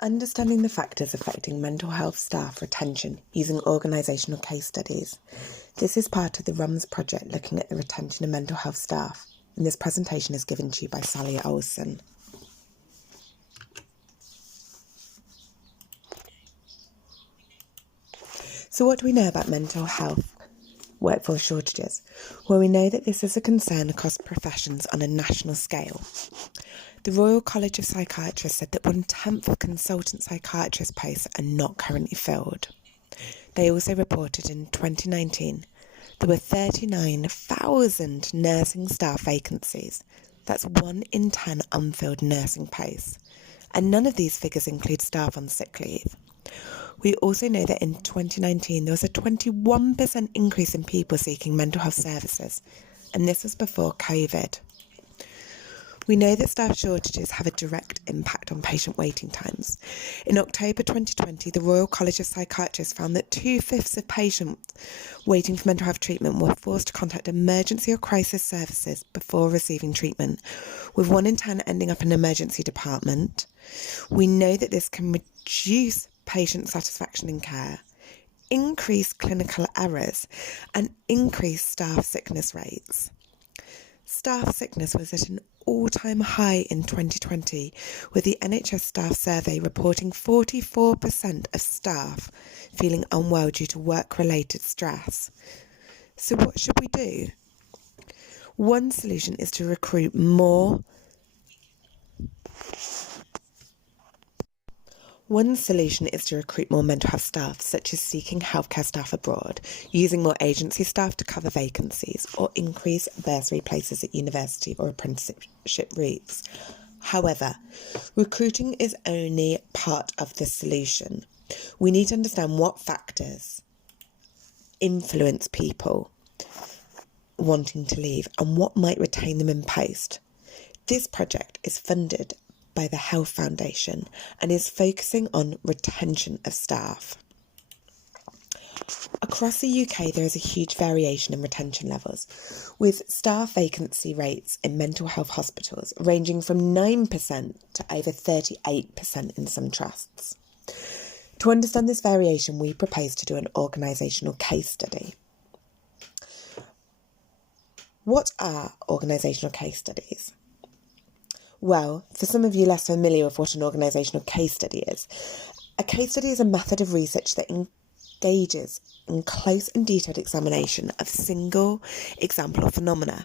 Understanding the factors affecting mental health staff retention using organisational case studies. This is part of the RUMS project looking at the retention of mental health staff, and this presentation is given to you by Sally Ohlsen. So what do we know about mental health workforce shortages? Well, we know that this is a concern across professions on a national scale. The Royal College of Psychiatrists said that 1/10 of consultant psychiatrist posts are not currently filled. They also reported in 2019 there were 39,000 nursing staff vacancies. That's 1 in 10 unfilled nursing posts. And none of these figures include staff on sick leave. We also know that in 2019 there was a 21% increase in people seeking mental health services, and this was before COVID. We know that staff shortages have a direct impact on patient waiting times. In October 2020, the Royal College of Psychiatrists found that 2/5 of patients waiting for mental health treatment were forced to contact emergency or crisis services before receiving treatment, with 1 in 10 ending up in an emergency department. We know that this can reduce patient satisfaction in care, increase clinical errors, and increase staff sickness rates. Staff sickness was at an all-time high in 2020, with the NHS staff survey reporting 44% of staff feeling unwell due to work-related stress. So what should we do? One solution is to recruit more mental health staff, such as seeking healthcare staff abroad, using more agency staff to cover vacancies, or increase bursary places at university or apprenticeship routes. However, recruiting is only part of the solution. We need to understand what factors influence people wanting to leave and what might retain them in post. This project is funded by the Health Foundation and is focusing on retention of staff. Across the UK, there is a huge variation in retention levels, with staff vacancy rates in mental health hospitals ranging from 9% to over 38% in some trusts. To understand this variation, we propose to do an organisational case study. What are organisational case studies? Well, for some of you less familiar with what an organisational case study is, a case study is a method of research that engages in close and detailed examination of single example or phenomena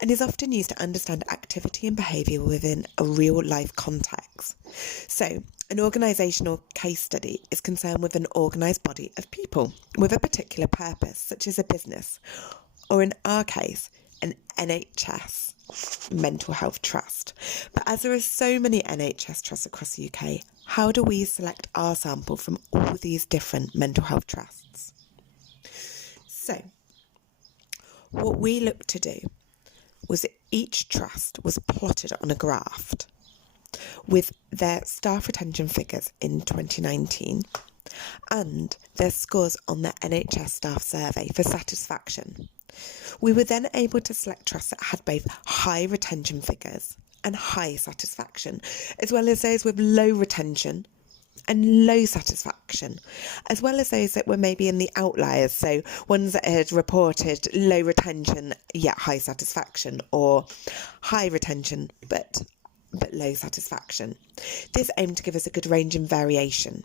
and is often used to understand activity and behaviour within a real-life context. So, an organisational case study is concerned with an organised body of people with a particular purpose, such as a business, or in our case, an NHS mental health trust. But as there are so many NHS trusts across the UK, how do we select our sample from all these different mental health trusts? So, what we looked to do was that each trust was plotted on a graph with their staff retention figures in 2019 and their scores on their NHS staff survey for satisfaction. We were then able to select trusts that had both high retention figures and high satisfaction, as well as those with low retention and low satisfaction, as well as those that were maybe in the outliers, so ones that had reported low retention yet high satisfaction, or high retention but low satisfaction. This aimed to give us a good range and variation,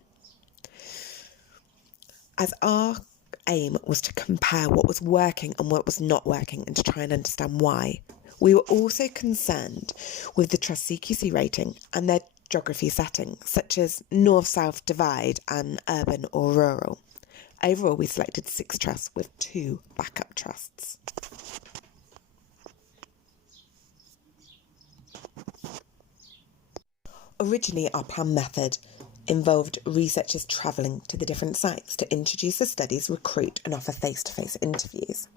as our aim was to compare what was working and what was not working and to try and understand why. We were also concerned with the trust CQC rating and their geography setting, such as north-south divide and urban or rural. Overall, we selected 6 trusts with 2 backup trusts. Originally, our plan method involved researchers travelling to the different sites to introduce the studies, recruit and offer face-to-face interviews.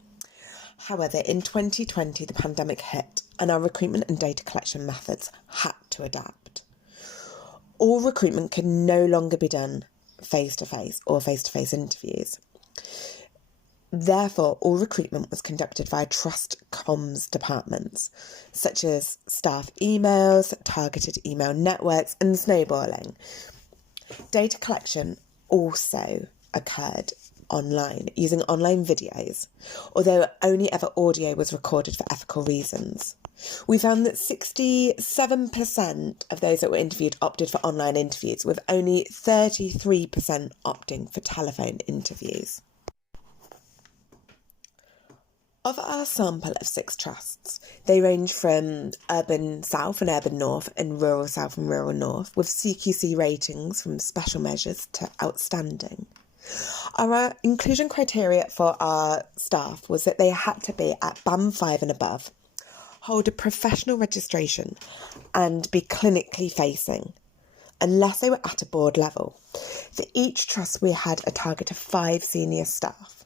However, in 2020, the pandemic hit and our recruitment and data collection methods had to adapt. All recruitment could no longer be done face-to-face or face-to-face interviews. Therefore, all recruitment was conducted via trust comms departments, such as staff emails, targeted email networks and snowballing. Data collection also occurred online using online videos, although only ever audio was recorded for ethical reasons. We found that 67% of those that were interviewed opted for online interviews, with only 33% opting for telephone interviews. Of our sample of 6 trusts, they range from urban south and urban north and rural south and rural north, with CQC ratings from special measures to outstanding. Our inclusion criteria for our staff was that they had to be at Band 5 and above, hold a professional registration and be clinically facing, unless they were at a board level. For each trust, we had a target of 5 senior staff.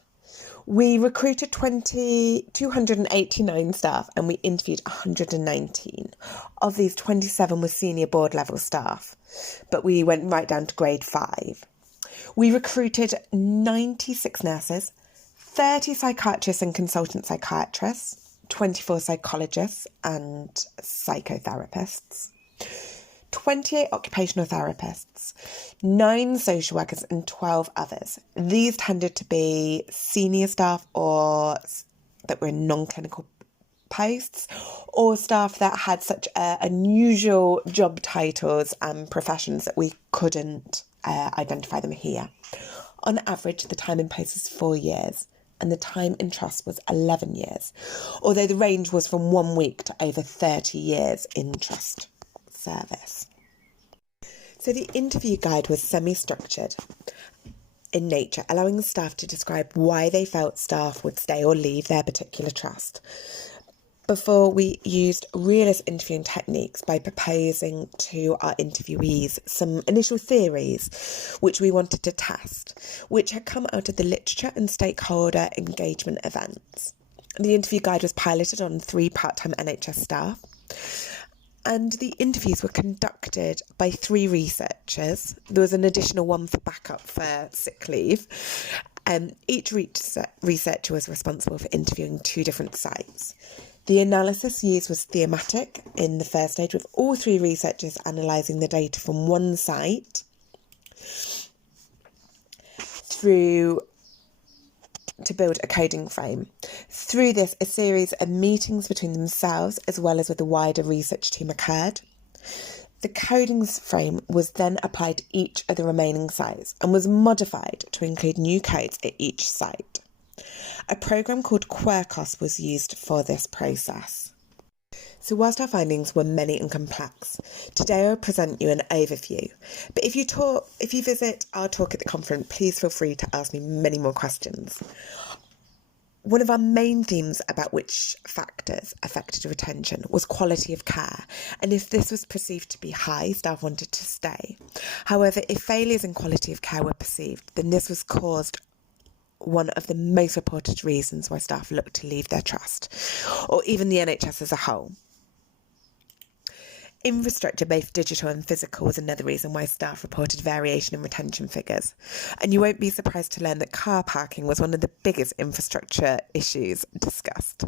We recruited 289 staff and we interviewed 119. Of these, 27 were senior board level staff, but we went right down to grade 5. We recruited 96 nurses, 30 psychiatrists and consultant psychiatrists, 24 psychologists and psychotherapists, 28 occupational therapists, 9 social workers and 12 others. These tended to be senior staff or that were in non-clinical posts, or staff that had such unusual job titles and professions that we couldn't identify them here. On average, the time in post was 4 years, and the time in trust was 11 years, although the range was from 1 week to over 30 years in trust service. So the interview guide was semi-structured in nature, allowing the staff to describe why they felt staff would stay or leave their particular trust. Before, we used realist interviewing techniques by proposing to our interviewees some initial theories which we wanted to test, which had come out of the literature and stakeholder engagement events. The interview guide was piloted on 3 part-time NHS staff, and the interviews were conducted by 3 researchers. There was an additional one for backup for sick leave. Each researcher was responsible for interviewing 2 different sites. The analysis used was thematic in the first stage, with all 3 researchers analysing the data from one site through to build a coding frame. Through this, a series of meetings between themselves as well as with the wider research team occurred. The coding frame was then applied to each of the remaining sites and was modified to include new codes at each site. A program called Quirkos was used for this process. So whilst our findings were many and complex, today I'll present you an overview. But if you visit our talk at the conference, please feel free to ask me many more questions. One of our main themes about which factors affected retention was quality of care, and if this was perceived to be high, staff wanted to stay. However, if failures in quality of care were perceived, then this was caused one of the most reported reasons why staff looked to leave their trust, or even the NHS as a whole. Infrastructure, both digital and physical, was another reason why staff reported variation in retention figures. And you won't be surprised to learn that car parking was one of the biggest infrastructure issues discussed.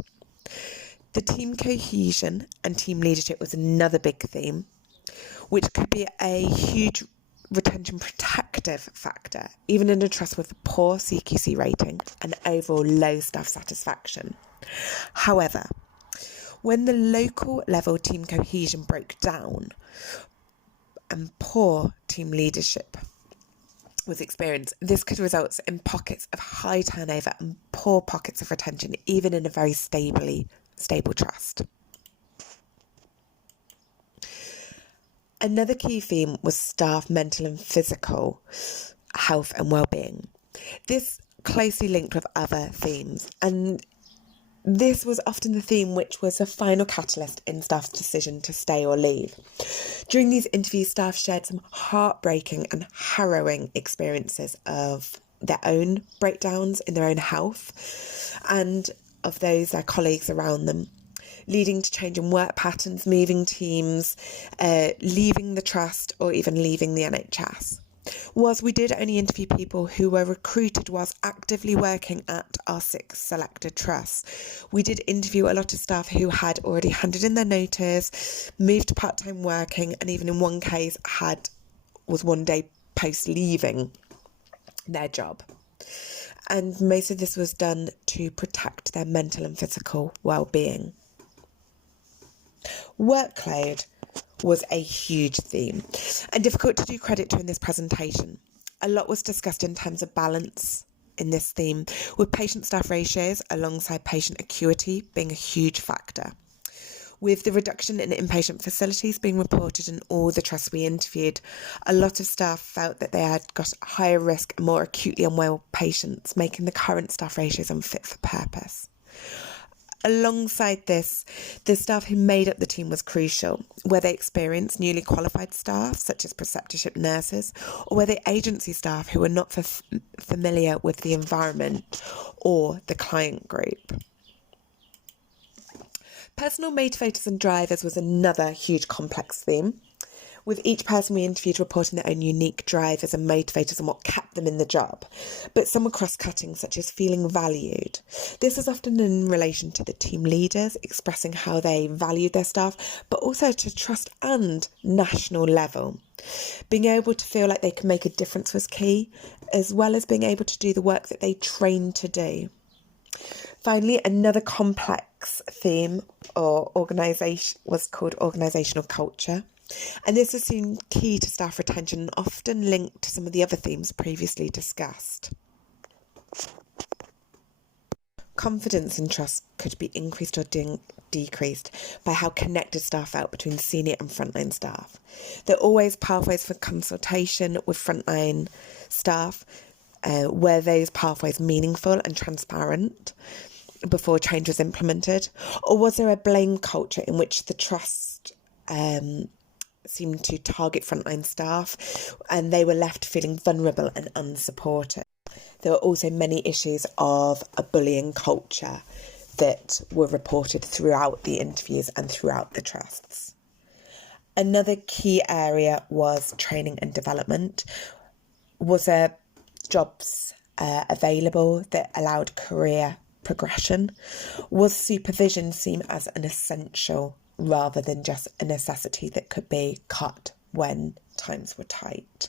The team cohesion and team leadership was another big theme, which could be a huge retention protective factor, even in a trust with a poor CQC rating and overall low staff satisfaction. However, when the local level team cohesion broke down and poor team leadership was experienced, this could result in pockets of high turnover and poor pockets of retention, even in a very stable trust. Another key theme was staff mental and physical health and well-being. This closely linked with other themes, and this was often the theme which was the final catalyst in staff's decision to stay or leave. During these interviews, staff shared some heartbreaking and harrowing experiences of their own breakdowns in their own health and of those their colleagues around them, leading to change in work patterns, moving teams, leaving the trust, or even leaving the NHS. Whilst we did only interview people who were recruited whilst actively working at our 6 selected trusts, we did interview a lot of staff who had already handed in their notice, moved to part-time working, and even in one case was 1 day post leaving their job. And most of this was done to protect their mental and physical well-being. Workload was a huge theme and difficult to do credit to in this presentation. A lot was discussed in terms of balance in this theme, with patient-staff ratios alongside patient acuity being a huge factor. With the reduction in inpatient facilities being reported in all the trusts we interviewed, a lot of staff felt that they had got higher risk and more acutely unwell patients, making the current staff ratios unfit for purpose. Alongside this, the staff who made up the team was crucial, whether experienced newly qualified staff, such as preceptorship nurses, or whether agency staff who were not familiar with the environment or the client group. Personal motivators and drivers was another huge complex theme, with each person we interviewed reporting their own unique drivers and motivators and what kept them in the job, but some were cross-cutting, such as feeling valued. This is often in relation to the team leaders, expressing how they valued their staff, but also to trust and national level. Being able to feel like they can make a difference was key, as well as being able to do the work that they trained to do. Finally, another complex theme or organisation was called organisational culture. And this has seemed key to staff retention and often linked to some of the other themes previously discussed. Confidence in trust could be increased or decreased by how connected staff felt between senior and frontline staff. There are always pathways for consultation with frontline staff, were those pathways meaningful and transparent before change was implemented? Or was there a blame culture in which the trust seemed to target frontline staff and they were left feeling vulnerable and unsupported? There were also many issues of a bullying culture that were reported throughout the interviews and throughout the trusts. Another key area was training and development. Was there jobs available that allowed career progression? Was supervision seen as an essential rather than just a necessity that could be cut when times were tight?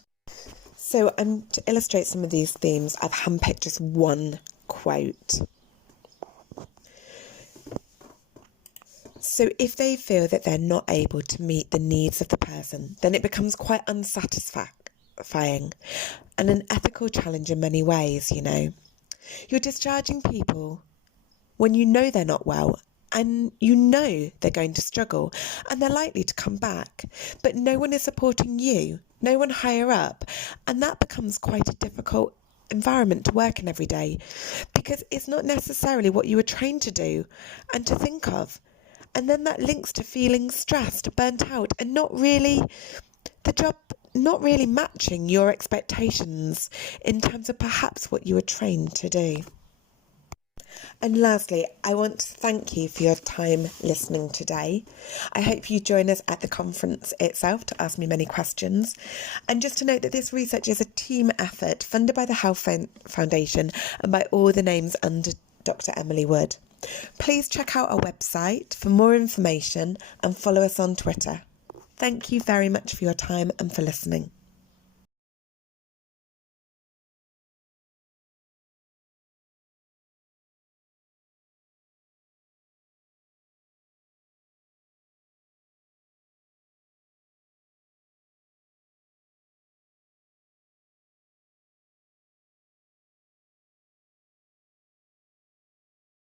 So, to illustrate some of these themes, I've handpicked just one quote. So if they feel that they're not able to meet the needs of the person, then it becomes quite unsatisfying and an ethical challenge in many ways, you know. You're discharging people when you know they're not well and you know they're going to struggle and they're likely to come back, but no one is supporting you, no one higher up, and that becomes quite a difficult environment to work in every day because it's not necessarily what you were trained to do and to think of. And then that links to feeling stressed, burnt out, and the job not really matching your expectations in terms of perhaps what you were trained to do. And lastly, I want to thank you for your time listening today. I hope you join us at the conference itself to ask me many questions. And just to note that this research is a team effort funded by the Health Foundation and by all the names under Dr. Emily Wood. Please check out our website for more information and follow us on Twitter. Thank you very much for your time and for listening.